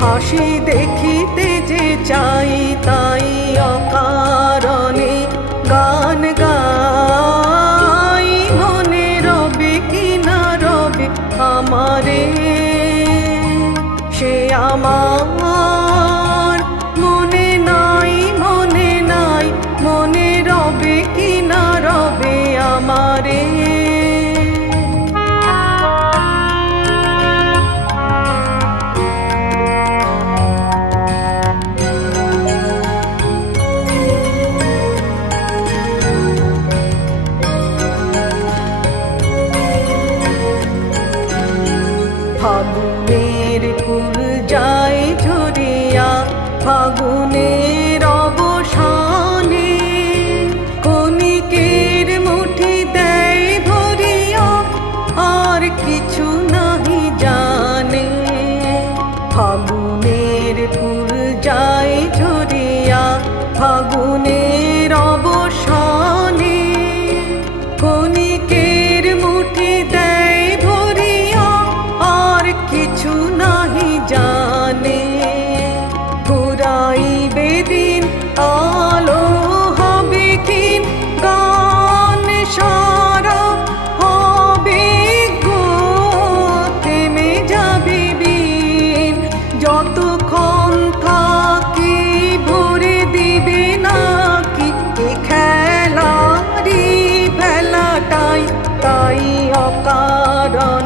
হাসি দেখিতে যে চাই তাই অকারণে গান গাই, মনে রবে কি না রবে আমারে সে আমার মনে নাই, মনে নাই, মনে রবে কি না রবে আমারে। ফাগুনের ফুল যায় ঝরিয়া ফাগুনের অবসানে, ক্ষণিকের মুঠি দেয় ভরিয়া আর কিছু নাহি জানে। ফাগুনের ফুল যায় ঝরিয়া ফাগুনের অবসানে, ক্ষণিকের মুঠি দেয় ভরিয়া আর কিছু নাহি জানে। ঘুরাইবে দিন আলো হবে ক্ষীণ, গান সারা হবে গো থেমে যাবে বিন। যতক্ষণ থাকি ভরে দিবে নাকি এ খেলারি ভেলাটাই তাই অকারণ